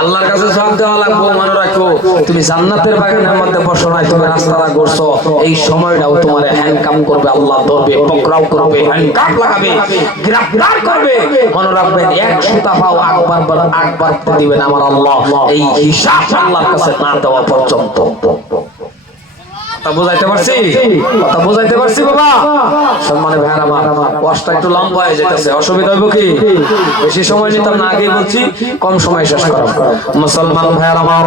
আল্লাহর কাছে সব দেওয়া লাগবে। মনে রাখো তুমি জান্নাতের বাগানের মধ্যে বসো নাই, তুমি রাস্তাটা ঘুরছো, এই সময়টাও তোমার হ্যান্ডকাম করবে, আল্লাহ ধরবে, পকড়াও করবে, হ্যান্ডকাপ লাগাবে, গ্রেফতার করবে। মনে রাখবেন এক সুতা পাও আকবার দিবেন আমার আল্লাহ, এই হিসাব আল্লাহর কাছে না দেওয়া পর্যন্ত। কথা বুঝাইতে পারছি? কথা বুঝাইতে পারছি বাবা? সম্মানে ভাইরা আমার, ওয়াজটা একটু লম্বা হয়ে যেতেছে, অসুবিধা হবে কি? বেশি সময় নিতাম না, আগে বলছি কম সময় শেষ করো। মুসলমান ভাইরা আমার,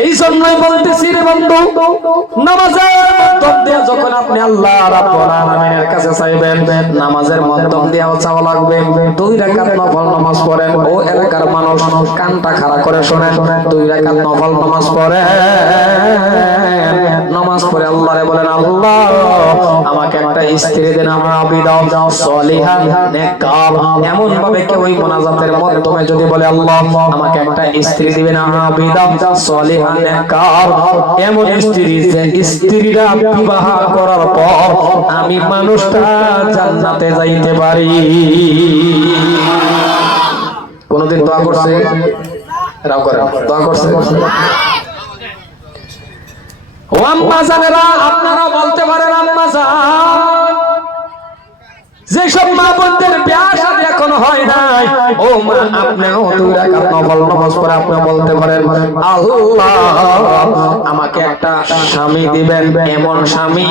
এই জন্যই বলতেছি রে বন্ধু, নামাজের মাধ্যম দিয়ে যখন আপনি আল্লাহ রাব্বুল আলামিনের কাছে চাইবেন, নামাজের মাধ্যম দিয়েও চাওয়া লাগবে। 2 রাকাত নফল নামাজ পড়েন, ও এলাকার মানুষ কানটা খাড়া করে শুনেন, 2 রাকাত নফল নামাজ পড়েন। নামাজ পড়ে আল্লাহরে বলেন, আল্লাহ আমাকে একটা স্ত্রী দেন, আমার আবিদা সলিহা নেককার। এমন ভাবে কেউ ওই মোনাজাতের মাধ্যমে যদি বলে, আল্লাহ আমাকে একটা স্ত্রী দিবেন, আমার আবিদা সলিহা নেককার, এমন স্ত্রী যে স্ত্রীরা বিবাহ করার পর আমি মানুষটা জান্নাতে যাইতে পারি। কোনদিন দোয়া করছে? রাও করে দোয়া করছে? ও আম্মা জানেরা, আপনারা বলতে পারেন আম্মা জান, যেসব মা বোনদের বিয়ে শাদী এখনো হয় নাই, ও মা আপনিও 2 রাকাত নফল নামাজ পড়ে আপনি বলতে পারেন, আল্লাহ আমাকে একটা স্বামী দিবেন, এমন স্বামী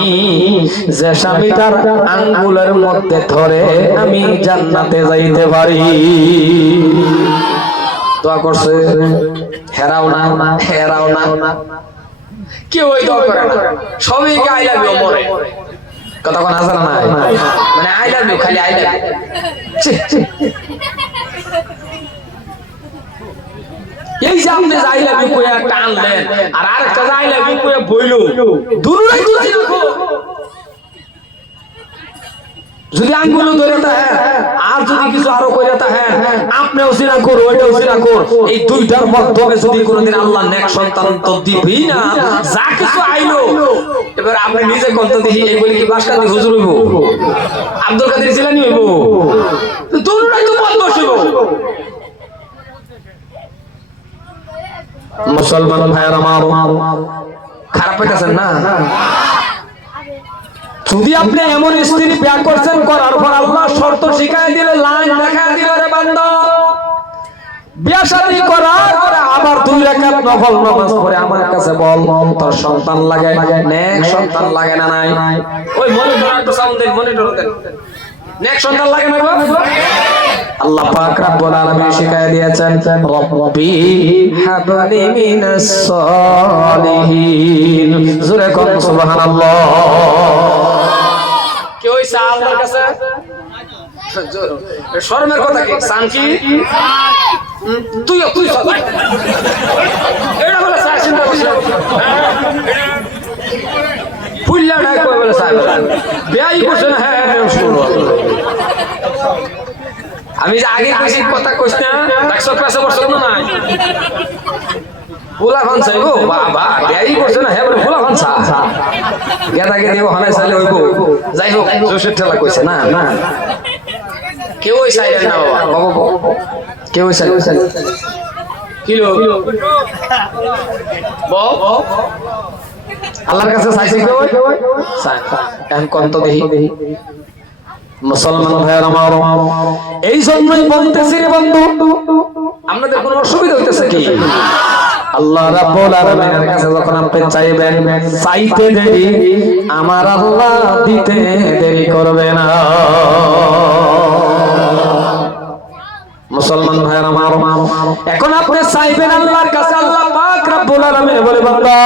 যে স্বামীটার আঙ্গুলের মধ্যে ধরে আমি জান্নাতে যাইতে পারি। দোয়া করছে? হেরাও না, হেরাও না, কেউ ওই দোয়া করে না, সবাই আই লাভ ইউ মরে। কতক্ষণ আসা না, মানে আই লাভ ইউ, খালি আই লাভ ইউ। এই যে আপনি আই লাভ ইউ কইয়া টানলেন, আর আরেকটা আই লাভ ইউ কইয়া বইলো, দুটোই তো রাখো। যদি আঙ্গুল ধরে তা হ্যাঁ, আর যদি কিছু আরো কইরা তা হ্যাঁ, আপনিও সিনা করো, ওইটাও সিনা কর, এই দুইটার মাধ্যমে যদি কোনোদিন আল্লাহ নেক সন্তান তো দিবেই না, যা কিছু আইলো, এবার আপনি নিজে কত দেখি এইগুলি কি বাসকান্দি হুজুর হইব, আব্দুল কাদের জিলানী হইব, দুটোই তো বল বসিব। মুসলমান ভাইরা আমার, খারাপ হইতাছেন না? যদি আপনি এমন স্ত্রী বিয়ে করছেন, করার পর আল্লাহ শর্ত শিখাই দিলে, লাইন দেখা দিল, রে বান্দা বিয়ে শাদী করার পরে আবার 2 রাকাত নফল নামাজ পড়ে আমার কাছে বল, তোর সন্তান লাগে, নেক সন্তান লাগে না নাই? ওই মনিটর একটু সাউন্ড দেন, মনিটর দেন, নেক সন্তান লাগে না গো? আল্লাহ পাক রব্বুল আলামিন শিখায় দিয়েছেন, রব্বি হাবলি মিনাস সালিহিন। জোরে কোন সুবহানাল্লাহ। কি হইছে আল্লাহর কাছে? শরমের কথা কি? সান কি? তুই সবাই এটা বলে স্যার চিন্তা করছিস, ফুল্লা নাই কই বলে স্যার বিয়াই করছ না? হ্যাঁ আমি যে আগে বেশি কথা কইছ না, 100 বছর না নাই পোলা ভান চাইবো, বাবা বিয়াই করছ না, হ্যাঁ বলে পোলা ভান চা গেদা গেদি ওখানে চাইলে হইব। যাই হোক, জোশের ঠেলা কইছে না, না কেউ ওই চাইলেন না বাবা, কেউ ওই চাইলেন কিলো আল্লাহর কাছে চাইছে কেউ? এখন কোন তো দেখি। মুসলমান ভাইয়ের আমার, এই জন্যই বলতেছি রে বন্ধু, আপনাদের কোনো অসুবিধা হইতেছে কি? আল্লাহ রাব্বুল আলামিনের কাছে যখন আপনি চাইবেন, চাইতে দেরি আমার আল্লাহ দিতে দেরি করবে না। মুসলমান ভাইরা আমার, এখন আপনি চাইবেন আল্লাহর কাছে, আল্লাহ পাক রব্বুল আলামিন বলে, বান্দা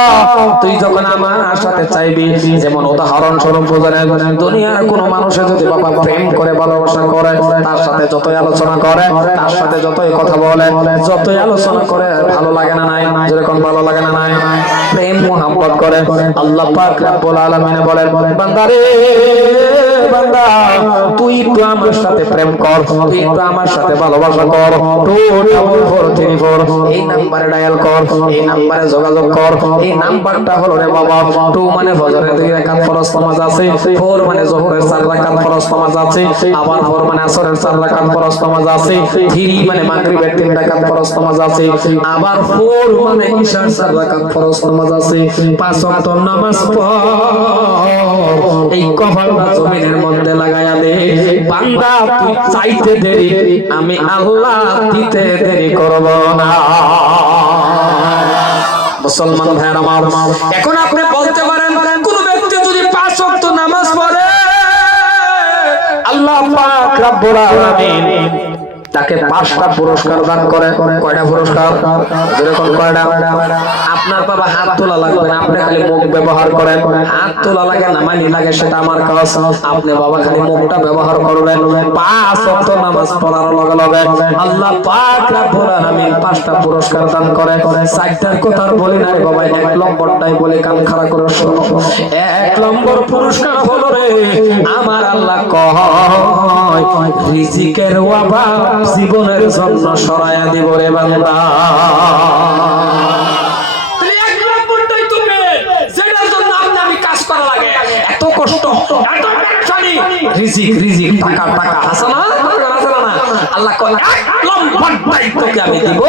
তুই যখন আমার সাথে চাইবি, যেমন উদাহরণ স্বরূপ বুঝেন, দুনিয়ার কোন মানুষে যদি বাবা প্রেম করে, ভালোবাসা করে, তার সাথে যতই আলোচনা করে, তার সাথে যতই কথা বলে, যতই আলোচনা করে, ভালো লাগে না নাই? যেরকম ভালো লাগে না নাই? প্রেম মোহাম্মত করে। আল্লাহ পাক রব্বুল আলামিন বলেন, বান্দারে বান্দা তুই তো আমার সাথে প্রেম কর, তুই তো আমার সাথে ভালোবাসা কর, 24434 এই নাম্বারে ডায়াল কর, এই নাম্বারে যোগাযোগ কর। এই নাম্বারটা হলো রে বাবা 2 মানে ফজরের 2 রাকাত ফরজ নামাজ আছে, 4 মানে যোহরের 4 রাকাত ফরজ নামাজ আছে, আবার 4 মানে আসরের 4 রাকাত ফরজ নামাজ আছে, 3 মানে মাগরিবের 3 রাকাত ফরজ নামাজ আছে, আবার 4 মানে ইশার 4 রাকাত ফরজ নামাজ আছে। 5 ওয়াক্ত নামাজ পড়, এই কপালটা জমিনের মধ্যে লাগায়া দে। বান্দা তুই চাইতে দেরি, আমি আল্লাহ দিতে দেরি করব না। মুসলমান ভাইরা আমার, এখন আপনি বলতে পারেন কোন ব্যক্তি যদি 5 ওয়াক্ত নামাজ পড়ে আল্লাহ পাক রব্বুল আলামিন তাকে 5টা পুরস্কার দান করে। কয়টা পুরস্কার? যেরকম কয়টা? আপনার বাবা হাত তোলা লাগবে না, আপনি খালি মুখ ব্যবহার করেন। হাত তোলা লাগে না মানি লাগে সেটা আমার কাজ, আপনি বাবা খালি মুখটা ব্যবহার করবেন। 5 ওয়াক্ত নামাজ পড়ার লগে লগে আল্লাহ পাক রব্বুল আলামিন 5টা পুরস্কার দান করে। 4টার কথা বলি না রে বাবা, 1 নম্বরটাই বলি, কান খাড়া করে শোনো। 1 নম্বর পুরস্কার হলো রে আমার আল্লাহ কয় রিজিকের অভাব জীবনের জন্য সরায়া দিব রে বান্দা। এক নম্বরটাই তুমি যেটার জন্য আমি কাজ করা লাগে, এত কষ্ট, এত পেরেশানি, রিজিক রিজিক টাকা টাকা হাসানা না, আল্লাহ কয় 1 নম্বরটাই তোকে আমি দিব,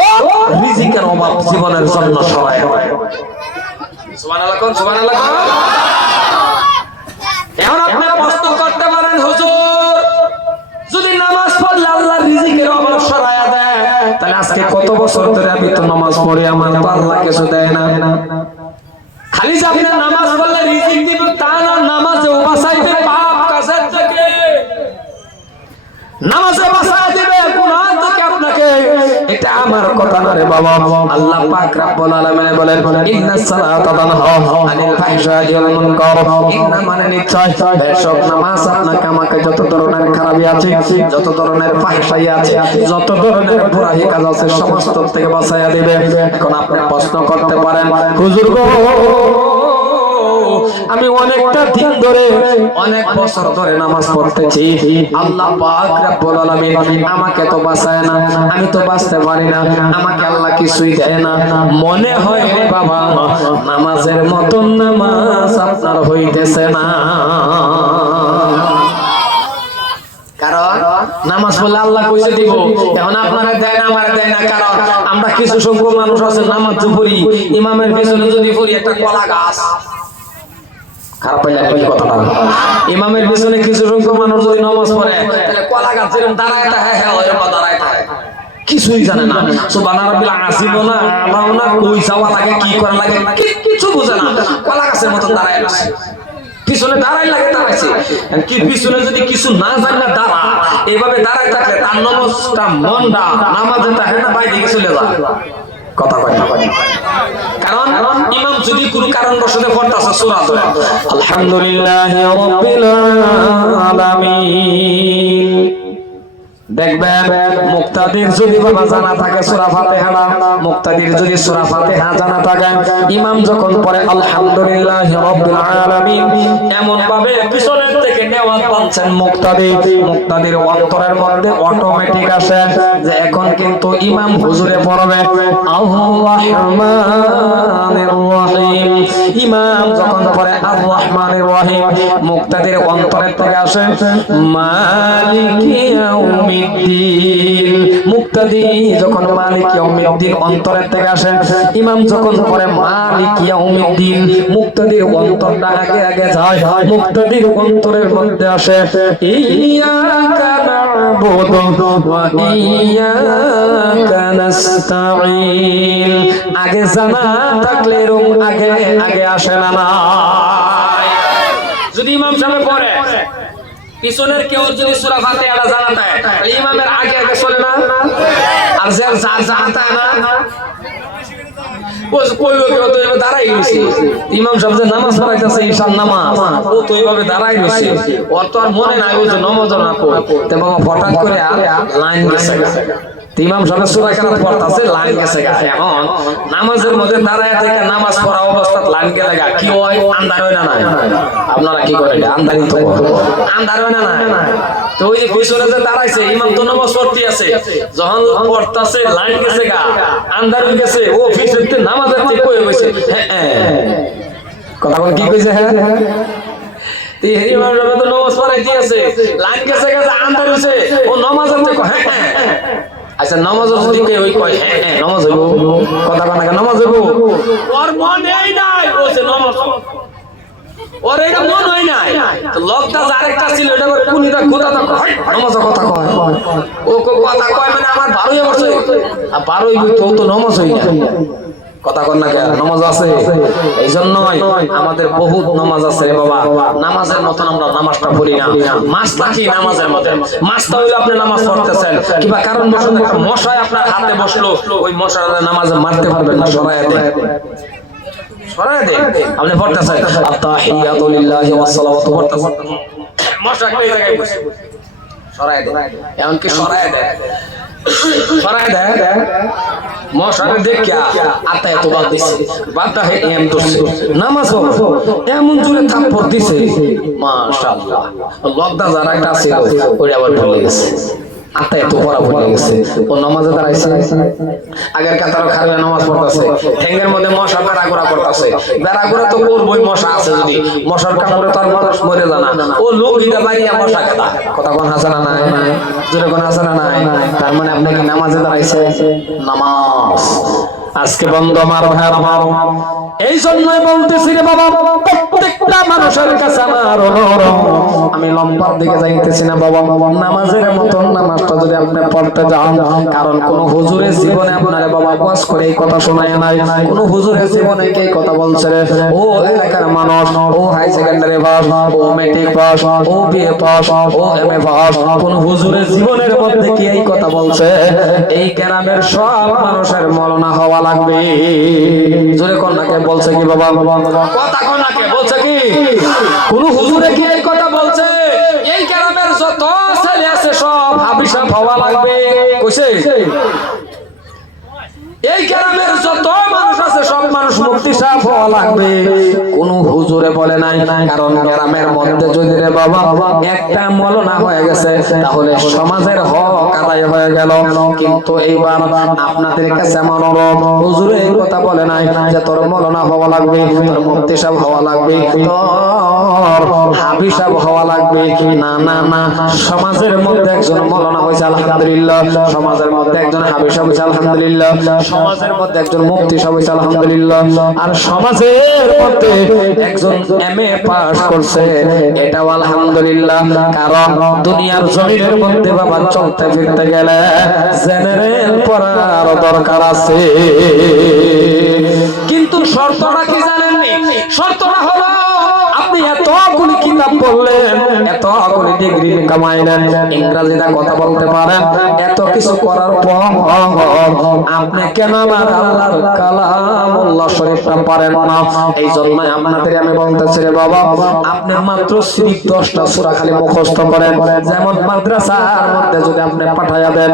রিজিকের অভাব জীবনের জন্য সরায়া। সুবহানাল্লাহ কোন, সুবহানাল্লাহ কোন। এখন আপনি প্রশ্ন করতে পারেন হুজুর যদি নামাজ পড়লে আল্লাহ রিজিকের অভাব সরায়া দেয়, তাহলে আজকে কত বছর ধরে আমি তো নামাজ পড়ি, আমার তো আল্লাহ কিছু দেয় না। খালি যে আপনি নামাজ পড়লে রিজিক দিবে তা না, নামাজে বাঁচাইতে পাপ কাজের থেকে, নামাজে বাঁচাই দিবে গুনাহ থেকে আপনাকে। এটা আমার কথা না রে বাবা। আল্লাহ পাক রব্বুল আলামিন বলেন ইন্নাস সালাতা তানহা আনিল ফাহশাই ওয়াল মুনকার, ইন্না মানে নিশ্চয় বেশক নামাজ আপনাকে আমাকে যত ধরনের খারাপি আছে, যত ধরনের ফাহশাই আছে, যত ধরনের বুরাই কাজ আছে সমস্ত থেকে বাঁচাইয়া দিবে। এখন আপনি প্রশ্ন করতে পারেন হুজুর গো আমি অনেকটা দিন ধরে অনেক বছর ধরে নামাজ পড়তেছি, আল্লাহ পাক রব্বুল আলামিন আমাকে তো বাঁচায় না, আমি তো বাঁচতে পারি না, আমাকে আল্লাহ কিছুই দেয় না। মনে হয় রে বাবা নামাজের মতন নামাজ আপনার হইতেছে না, কারণ নামাজ পড়লে আল্লাহ কইছে দিব, এখন আপনারা দেয় না আমারে দেয় না। কারণ আমরা কিছু সংখ্যক মানুষ আছে নামাজ পড়ি, ইমামের পেছনে যদি পড়ি একটা কলা গাছ, খারাপ হইলে কি কথাটা, ইমামের পিছনে কিছু সংখ্যক মানুষ যদি নামাজ পড়ে তাহলে কলা গাছ যেরকম দাঁড়ায় থাকে, হ্যাঁ ওইরকম দাঁড়ায় থাকে, কিছুই জানে না। সুবহান রাব্বিল আসিম না আল্লাহ না কই যাওয়া লাগে কি করা লাগে কিছু বুঝে না, কলা গাছের মতন দাঁড়ায় আছে, পিছনে দাঁড়াই লাগে দাঁড়াইছে কি, পিছনে যদি কিছু না জানে না দাঁড়া, এইভাবে দাঁড়ায় থাকলে তার নমস্কার মনটা নামাজে থাকে না, বাইরে দিকে চলে যায়। কথা কয় না, কারণ ইমাম যদি কোনো কারণবশত পড়তাছে সূরা ধরে আলহামদুলিল্লাহি রাব্বিল আলামিন, দেখবেন মুক্তাদির যদি বাবা জানা থাকে সূরা ফাতিহা, মুক্তাদির যদি সূরা ফাতিহা জানা থাকে, ইমাম যখন পড়ে আলহামদুলিল্লাহি রাব্বিল আলামিন এমন ভাবে পিছনের থেকে নেওয়াজ পাচ্ছেন মুক্তাদির অন্তরের মধ্যে অটোমেটিক আসে যে এখন কিন্তু ইমাম হুজুরে পড়বে আর-রহমানির রহিম। ইমাম যখন পড়ে আর-রহমানির রহিম, মুক্তাদির অন্তরের থেকে আসে মালিকি ইয়াউমিদ্দিন। মুক্তাদি যখন মালিক ইয়াউমিদ্দিন অন্তরের থেকে আসে, ইমাম যখন পড়ে মালিক ইয়াউমিদ্দিন, মুক্তাদির অন্তরটা আগে আগে যায়, মুক্তাদির অন্তরের মধ্যে আসে ইয়াকা না'বুদু ওয়া ইয়াকা নাস্তাঈন। আগে জানা থাকলে এরকম আগে আগে আসে না। যদি ইমাম সাহেব পড়ে পিছনের কেউ যদি সূরা ফাতিহা জানা থাকে ইমামের আগে আগে চলে না, আর যে যার জানতা না ও কইলো কেউ তো এভাবে দাঁড়াই গেছে, ইমাম সাহেব যে নামাজ পড়াইতেছে ঈশার নামাজ, ও তো এইভাবে দাঁড়াই গেছে, ওর তো আর মনে নাই ও যে নামাজ না পড়ে, তে বাবা হঠাৎ করে লাইন গেছে ইমাম সাহেব সূরা কেরাত পড়তাছে লাইন গেছে গা এখন নামাজের মধ্যে দাঁড়ায় থেকে নামাজ পড়া অবস্থায় লাইন গেলে গা কি হয় আন্ধার হয় না না আপনারা কি করেন আন্ধারই তো আন্ধার হয় না না তো ওই পিছনে যে দাঁড়াইছে ইমাম তো নামাজ পড়তে আছে যখন পড়তাছে লাইন গেছে গা আন্ধার হয়ে গেছে ও পিছনে নামাজের থেকে কই হইছে হ্যাঁ কথা বল কি কইছে হ্যাঁ ইমাম সাহেব তো নামাজ পড়াইতে আছে লাইন গেছে গেছে আন্ধার হইছে ও নামাজের থেকে হ্যাঁ আচ্ছা নামাজ যদি কে ওই কয় হ্যাঁ নামাজ হইব কথা বল না নামাজ হইব ওর মনেই নাই বলছে নামাজ ওর এটা মন হয় নাই তো লকটা আরেকটা ছিল এটা কোনটা কথা তো কয় নামাজ কথা কয় ও কথা কয় মানে আমার 12 বছর আর 12 হইব তো নামাজ হই না কথা কর না কেন নামাজ আছে এইজন্যই আমাদের বহুত নামাজ আছে রে বাবা নামাজের মতন আমরা নামাজটা পড়ি না মাসটা কি নামাজের মধ্যে মাসটা হইলো আপনি নামাজ পড়তেছেন কিবা কারণ বশত একটা মশা আপনার হাতে বসলো ওই মশাটা নামাজে মারতে পারবেন না সরায়া দেন সরায়া দেন আপনি পড়তেছেন আত্তাহিয়াতু লিল্লাহি ওয়াস সালাওয়াতু পড়তেছেন মশা কই জায়গায় বসে সরায়া দেন এমন কি সরায়া দেন সরায়া দেন মশারে দেখিয়া আতায় তো বাদ দিছে বাদটা হে এম দোছে নামাজ এমন জোরে থাপ্পড় দিছে মাশাআল্লাহ লকদা যারা একটা ছিল ওই আবার ভুলে গেছে আতায় তো পড়া ভুলে গেছে ও নামাজে দাঁড়াইছে আগের কাতার খাড়া নামাজ পড়তাছে ঠ্যাঙ্গের মধ্যে মশা বেড়াঘোরা করতেছে বেড়াঘোরা তো করবই মশা আছে যদি মশার কামড়ে তো আর মানুষ মরে জানা ও লোক গিটা বাইয়া মশা খেতা কথা কোন হাসানা নাই জোরে কোন হাসানা নাই তার মানে আপনি কি নামাজে দাঁড়াইছে নামাজ আজকে বন্ধ আমার ভাইরা আমার এই জন্যই বলতেছি রে বাবা প্রত্যেকটা মানুষের কাছে আমার অনুরোধ আমি লম্বার দিকে যাইতেছি না বাবা নামাজের মতন নামাজটা যদি আপনি পড়তে যান কারণ কোন হুজুরের জীবনে আপনারে বাবা ওয়াজ করে এই কথা শোনায় নাই কোন হুজুরের জীবনে কি কথা বলছে রে ও এলাকার মানুষ ও হাই সেকেন্ডারি পাস ও মেট্রিক পাস ও বিএ পাস ও এমএ পাস কোন হুজুরের জীবনের মধ্যে কি এই কথা বলছে এই গ্রামের সব মানুষের মরনা হওয়া লাগবে জোরে কোন নাকে বলছে কি বাবা কথা কোন নাকে বলছে কি কোন হুজুরে কি এই কথা বলছে এই গ্রামের যত ছেলে আছে সব হাবিসা হওয়া লাগবে কইছে এই গ্রামের যত মানুষ আছে সব মানুষ মুক্তি সাফ হওয়া লাগবে কোন হুজুরে বলে নাই কারণ গ্রামের মধ্যে যদি রে বাবা একটা মলনা হয়ে গেছে তাহলে সমাজের হক আদায় হয়ে গেল কিন্তু এইবার আপনাদের কাছে আমার হুজুরে এই কথা বলে নাই যে তোর মলনা হওয়া লাগবে তোর মুক্তি সাফ হওয়া লাগবে তোর হাবিসাব হওয়া লাগবে না না না সমাজের মধ্যে একজন মলনা হয়েছে আলহামদুলিল্লাহ সমাজের মধ্যে একজন হাবিসাব হয়েছে আলহামদুলিল্লাহ সমাজের মধ্যে একজন মুফতি সাহেব হইছে আলহামদুলিল্লাহ আর সমাজের মধ্যে একজন এমএ পাস করছে এটাও আলহামদুলিল্লাহ কারণ দুনিয়ার জমিনের মধ্যে বাবা চলতে ফিরতে গেলে জেনারেল পড়ার দরকার আছে কিন্তু শর্তটা কি জানেন শর্তটা হলো আপনি এতগুলি কিতাব পড়লেন এতগুলি ডিগ্রি কামাইলেন ইংরেজিতে কথা বলতে পারেন এত কিছু করার পর আপনি কেন আমার আল্লাহর কালামুল্লাহ শরীফটা পারেন না এই জন্যই আপনাদের আমি বলতেছি রে বাবা আপনি মাত্র সিরিফ 10টা সূরা খালি মুখস্থ করেন যেমন মাদ্রাসার মধ্যে যদি আপনি পাঠায়া দেন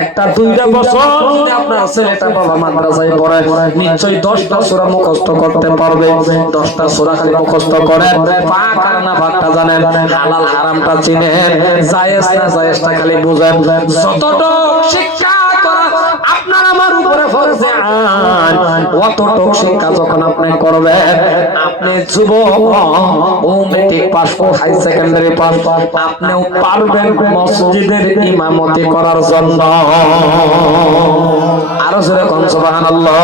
একটা 2টা বছর যদি আপনার ছেলেটা বাবা মাদ্রাসায় পড়ে নিশ্চয়ই 10টা সূরা মুখস্থ করতে পারবে 10টা সূরা খালি মুখস্থ করেন পাক আর না পাকটা জানেন হালাল হারামটা চিনেন জায়েজ না জায়েজটা খালি বুঝেন যতটুকু শিক্ষা করা আপনার আমার উপরে ফরজে আইন অতটুকু শিক্ষা যখন আপনি করবেন আপনি যুবক ও মেট্রিক পাস ও হাই সেকেন্ডারি পাস আপনিও পারবেন মসজিদের ইমামতি করার জন্য আরো জোরে কোন সুবহানাল্লাহ